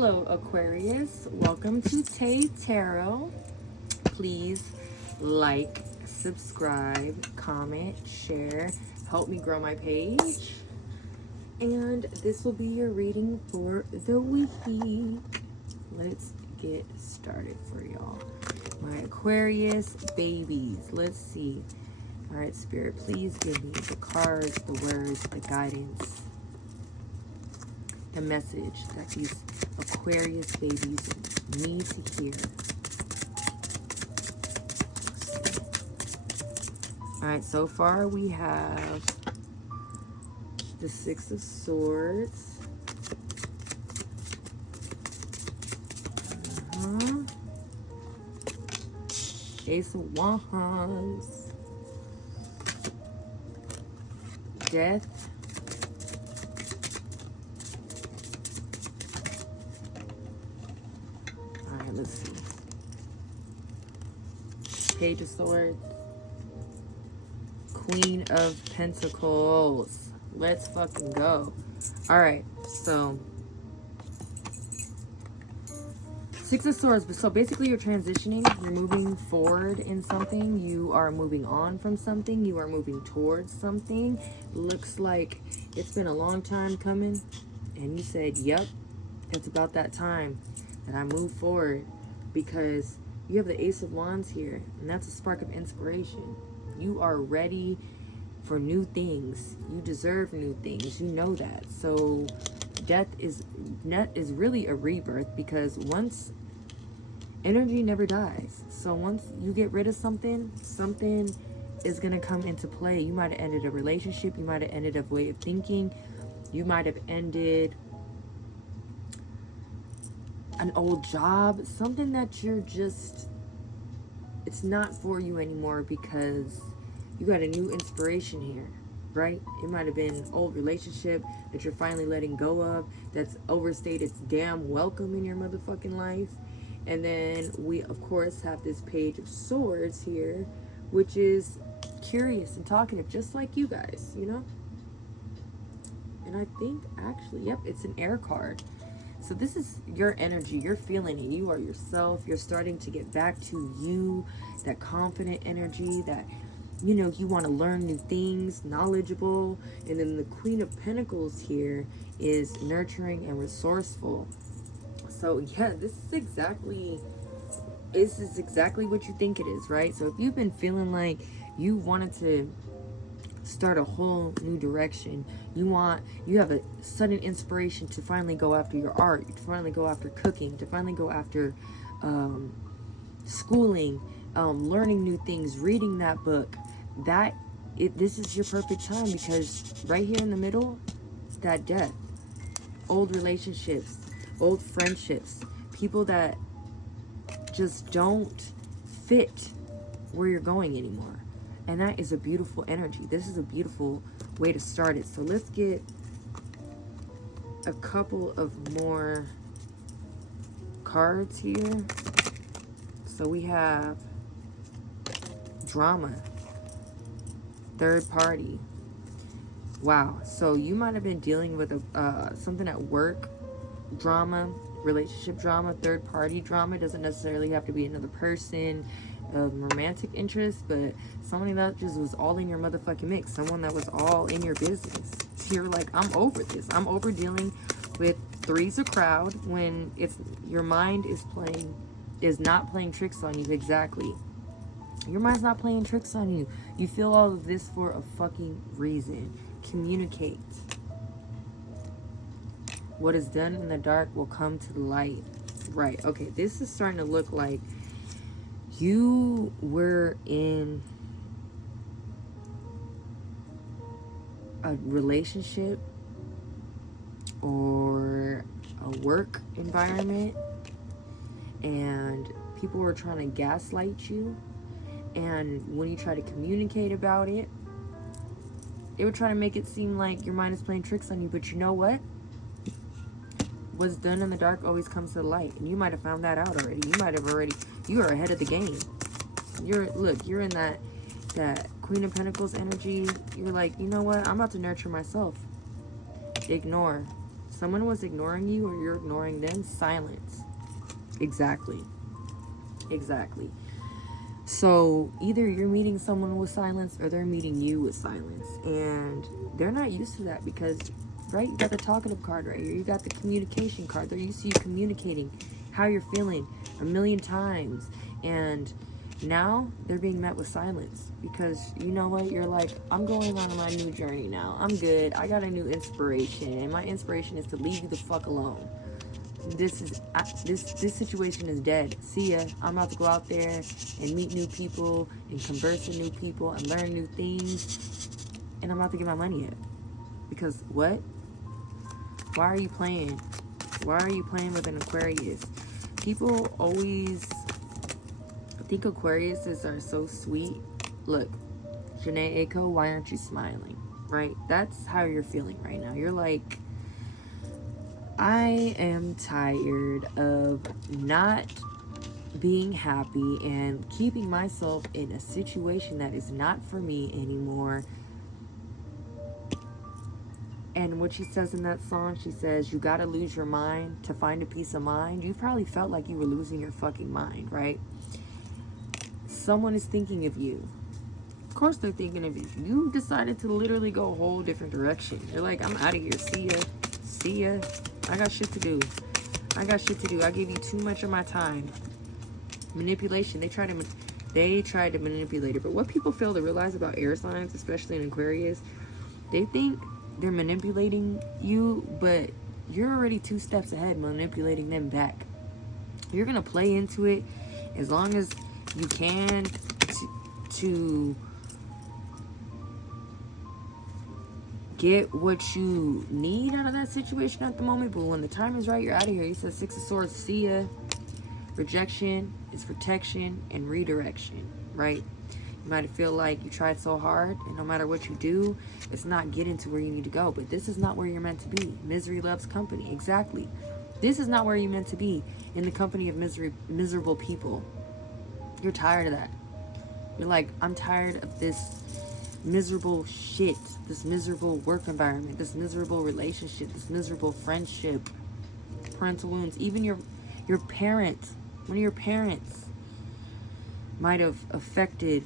Hello, Aquarius. Welcome to Tay Tarot. Please like, subscribe, comment, share. Help me grow my page. And this will be your reading for the week. Let's get started for y'all. My Aquarius babies. Let's see. All right, Spirit, please give me the cards, the words, the guidance, the message that these Aquarius babies need to hear. All right, so far we have the Six of Swords. Ace of Wands. Death. All right, let's see. Page of Swords. Queen of Pentacles. Let's fucking go. All right, so Six of Swords. So basically you're transitioning. You're moving forward in something. You are moving on from something. You are moving towards something. Looks like it's been a long time coming. And you said, yep, it's about that time that I move forward. Because you have the Ace of Wands here. And that's a spark of inspiration. You are ready for new things. You deserve new things. You know that. So death is really a rebirth, because once energy never dies. So once you get rid of something, something is going to come into play. You might have ended a relationship. You might have ended a way of thinking. You might have ended an old job. Something that you're just, it's not for you anymore, because you got a new inspiration here, right? It might have been an old relationship that you're finally letting go of, that's overstayed its damn welcome in your motherfucking life. And then we, of course, have this Page of Swords here, which is curious and talkative, just like you guys, you know? And I think, actually, yep, it's an air card. So this is your energy. You're feeling it. You are yourself. You're starting to get back to you, that confident energy, that, you know, you want to learn new things, knowledgeable. And then the Queen of Pentacles here is nurturing and resourceful. So yeah, this is exactly what you think it is, right? So if you've been feeling like you wanted to start a whole new direction, you have a sudden inspiration to finally go after your art, to finally go after cooking, to finally go after schooling, learning new things, reading that book, this is your perfect time, because right here in the middle, that death, old relationships, old friendships, people that just don't fit where you're going anymore. And that is a beautiful energy. This is a beautiful way to start it. So let's get a couple of more cards here. So we have drama, third party. Wow. So you might have been dealing with something at work, drama, relationship drama, third party drama. It doesn't necessarily have to be another person of romantic interest, but somebody that just was all in your motherfucking mix, someone that was all in your business. You're like, I'm over this. I'm over dealing with three's a crowd when it's your mind is not playing tricks on you. Exactly. Your mind's not playing tricks on you. You feel all of this for a fucking reason. Communicate. What is done in the dark will come to the light. Right. Okay. This is starting to look like you were in a relationship or a work environment, and people were trying to gaslight you. And when you try to communicate about it, they were trying to make it seem like your mind is playing tricks on you. But you know what? What's done in the dark always comes to the light. And you might have found that out already. You are ahead of the game. You're in that Queen of Pentacles energy. You're like, you know what? I'm about to nurture myself. Ignore. someone was ignoring you or you're ignoring them, silence. Exactly. Exactly. So either you're meeting someone with silence or they're meeting you with silence. And they're not used to that because, right, you got the talkative card right here. You got the communication card. They're used to you communicating how you're feeling a million times. And now they're being met with silence because, you know what, you're like, I'm going on my new journey now. I'm good. I got a new inspiration. And my inspiration is to leave you the fuck alone. This situation is dead. See ya. I'm about to go out there and meet new people and converse with new people and learn new things. And I'm about to get my money up. Because what? Why are you playing? Why are you playing with an Aquarius? People always think Aquariuses are so sweet. Look, Janae Aiko, why aren't you smiling? Right? That's how you're feeling right now. You're like, I am tired of not being happy and keeping myself in a situation that is not for me anymore. And what she says in that song, she says, you gotta lose your mind to find a peace of mind. You probably felt like you were losing your fucking mind, right? Someone is thinking of you. Of course they're thinking of you. You decided to literally go a whole different direction. You're like, I'm out of here. See ya. See ya. I got shit to do. I got shit to do. I gave you too much of my time. Manipulation. They tried to manipulate it. But what people fail to realize about air signs, especially in Aquarius, they think they're manipulating you, but you're already 2 steps ahead manipulating them back. You're going to play into it as long as you can to get what you need out of that situation at the moment. But when the time is right, you're out of here. He says 6 of Swords, see ya. Rejection is protection and redirection, right? You might feel like you tried so hard and no matter what you do, it's not getting to where you need to go. But this is not where you're meant to be. Misery loves company. Exactly. This is not where you're meant to be, in the company of miserable people. You're tired of that. You're like, I'm tired of this miserable shit, this miserable work environment, this miserable relationship, this miserable friendship, parental wounds. Even your parents, one of your parents might have affected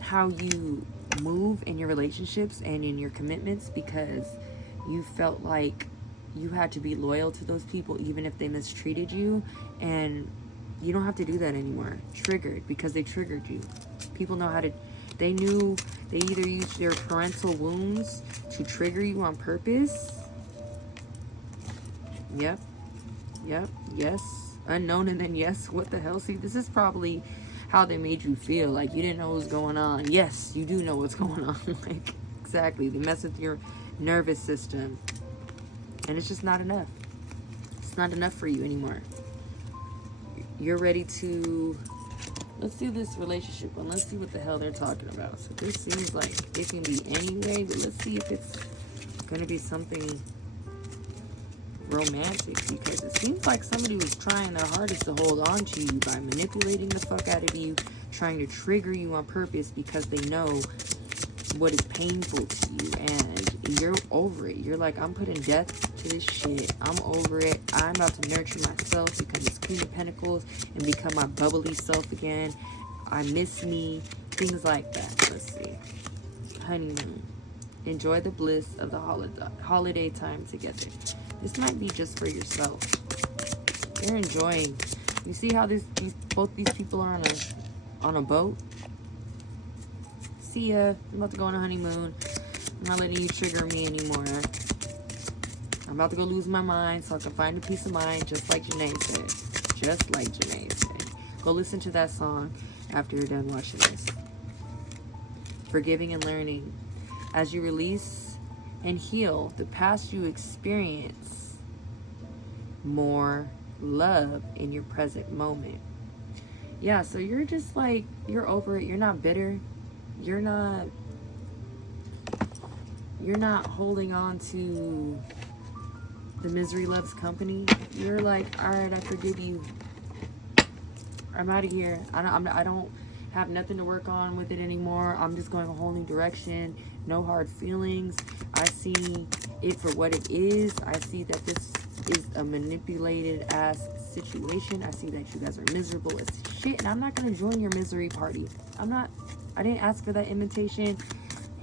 how you move in your relationships and in your commitments because you felt like you had to be loyal to those people even if they mistreated you. And you don't have to do that anymore. Triggered because they triggered you. People know how to, they either used their parental wounds to trigger you on purpose. Yep. Yes. Unknown and then yes. What the hell? See, this is probably how they made you feel. Like you didn't know what was going on. Yes, you do know what's going on. Like, exactly. They mess with your nervous system. And it's just not enough. It's not enough for you anymore. You're ready to, let's do this relationship one. Let's see what the hell they're talking about. So this seems like it can be anyway, but let's see if it's going to be something romantic, because it seems like somebody was trying their hardest to hold on to you by manipulating the fuck out of you, trying to trigger you on purpose because they know what is painful to you, and you're over it. You're like, I'm putting death to this shit. I'm over it. I'm about to nurture myself, become this Queen of Pentacles, and become my bubbly self again. I miss me. Things like that. Let's see. Honeymoon. Enjoy the bliss of the holiday time together. This might be just for yourself. You're enjoying. You see how both these people are on a boat? See ya. I'm about to go on a honeymoon. I'm not letting you trigger me anymore. I'm about to go lose my mind so I can find a peace of mind, just like Janae said. Just like Janae said. Go listen to that song after you're done watching this. Forgiving and learning. As you release and heal the past, you experience more love in your present moment. Yeah, so you're just like, you're over it. You're not bitter. You're not holding on to the misery loves company. You're like, all right, I forgive you. I'm out of here. I don't have nothing to work on with it anymore. I'm just going a whole new direction. No hard feelings. I see it for what it is. I see that this is a manipulated ass situation. I see that you guys are miserable as shit, and I'm not gonna join your misery party. I didn't ask for that invitation.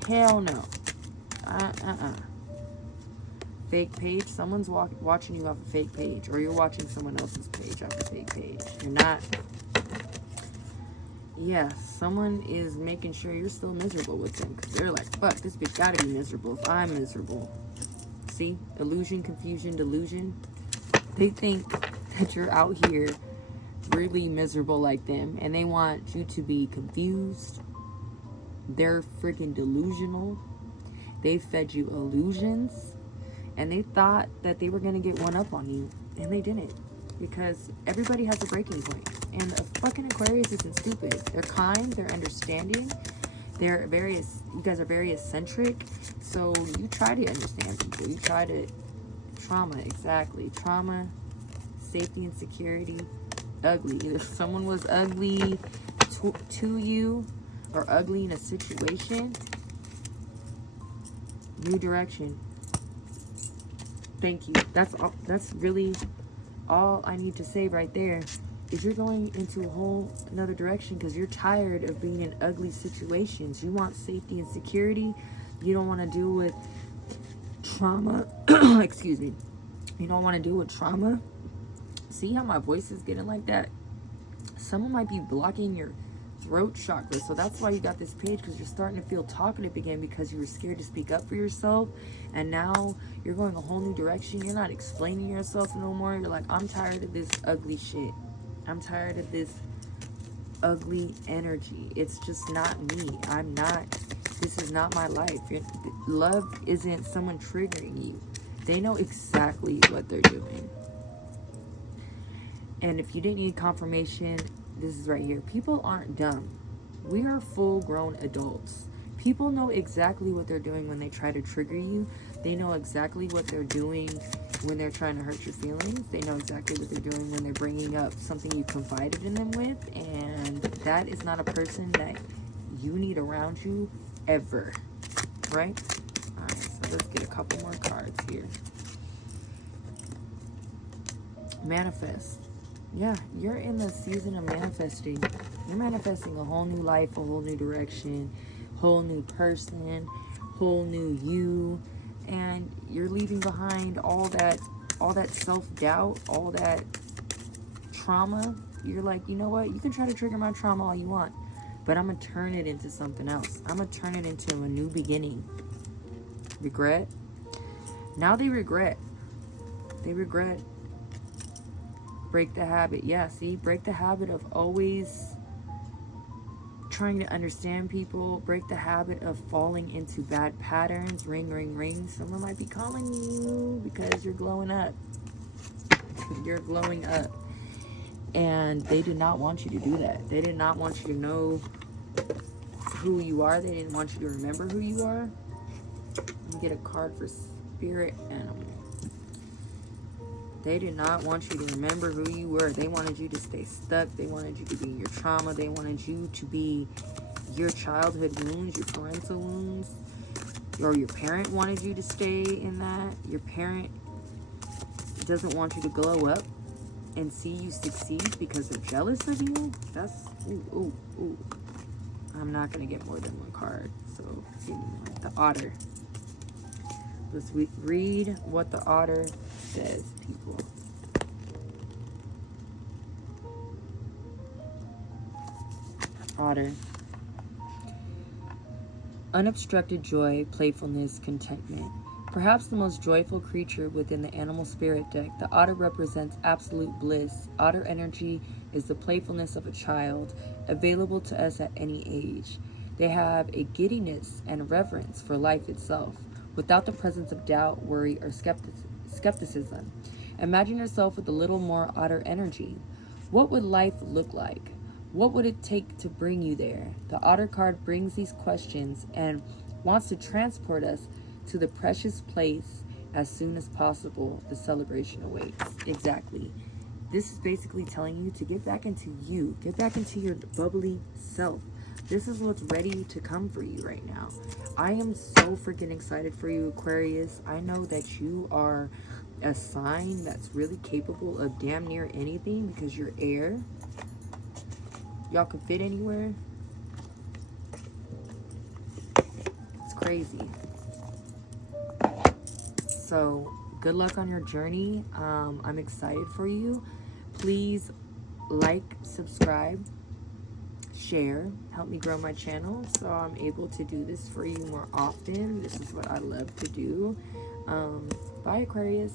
Hell no. Fake page. Someone's watching you off a fake page, or you're watching someone else's page off a fake page. You're not. Yeah, someone is making sure you're still miserable with them, because they're like, fuck, this bitch gotta be miserable if I'm miserable. See? Illusion, confusion, delusion. They think that you're out here really miserable like them, and they want you to be confused. They're freaking delusional. They fed you illusions, and they thought that they were going to get one up on you, and they didn't, because everybody has a breaking point, and a fucking Aquarius isn't stupid. They're kind, they're understanding, you guys are very eccentric, so you try to understand people, you try to, trauma, safety and security, ugly. Either someone was ugly to you, or ugly in a situation. New direction. Thank you. That's really all I need to say right there. Is you're going into a whole another direction, because you're tired of being in ugly situations. You want safety and security. You don't want to deal with trauma. Excuse me. You don't want to deal with trauma. See how my voice is getting like that? Someone might be blocking your throat chakra, so that's why you got this page, because you're starting to feel talkative again, because you were scared to speak up for yourself, and now you're going a whole new direction. You're not explaining yourself no more. You're like, I'm tired of this ugly shit. I'm tired of this ugly energy. It's just not me. This is not my life. Love isn't someone triggering you. They know exactly what they're doing. And if you didn't need confirmation, this is right here. People aren't dumb. We are full-grown adults. People know exactly what they're doing when they try to trigger you. They know exactly what they're doing when they're trying to hurt your feelings. They know exactly what they're doing when they're bringing up something you confided in them with. And that is not a person that you need around you ever. Right? Alright, so let's get a couple more cards here. Manifest. Yeah, you're in the season of manifesting. You're manifesting a whole new life, a whole new direction, whole new person, whole new you, and you're leaving behind all that self-doubt, all that trauma. You're like, you know what? You can try to trigger my trauma all you want, but I'm gonna turn it into something else. I'm gonna turn it into a new beginning. Regret. Now they regret. They regret. Break the habit. Yeah, see? Break the habit of always trying to understand people. Break the habit of falling into bad patterns. Ring, ring, ring. Someone might be calling you because you're glowing up. You're glowing up. And they did not want you to do that. They did not want you to know who you are. They didn't want you to remember who you are. Let me get a card for spirit animal. They did not want you to remember who you were. They wanted you to stay stuck. They wanted you to be in your trauma. They wanted you to be your childhood wounds, your parental wounds. Or your parent wanted you to stay in that. Your parent doesn't want you to glow up and see you succeed because they're jealous of you. That's, ooh. I'm not going to get more than one card. So, the otter. Let's read what the otter says, people. Otter. Unobstructed joy, playfulness, contentment. Perhaps the most joyful creature within the animal spirit deck, the otter represents absolute bliss. Otter energy is the playfulness of a child, available to us at any age. They have a giddiness and reverence for life itself, without the presence of doubt, worry, or skepticism. Imagine yourself with a little more otter energy. What would life look like? What would it take to bring you there? The otter card brings these questions and wants to transport us to the precious place as soon as possible. The celebration awaits. Exactly. This is basically telling you to get back into you. Get back into your bubbly self. This is what's ready to come for you right now. I am so freaking excited for you, Aquarius. I know that you are a sign that's really capable of damn near anything because you're air. Y'all can fit anywhere. It's crazy. So good luck on your journey. I'm excited for you. Please like, subscribe, share, help me grow my channel so I'm able to do this for you more often. This is what I love to do. Bye, Aquarius.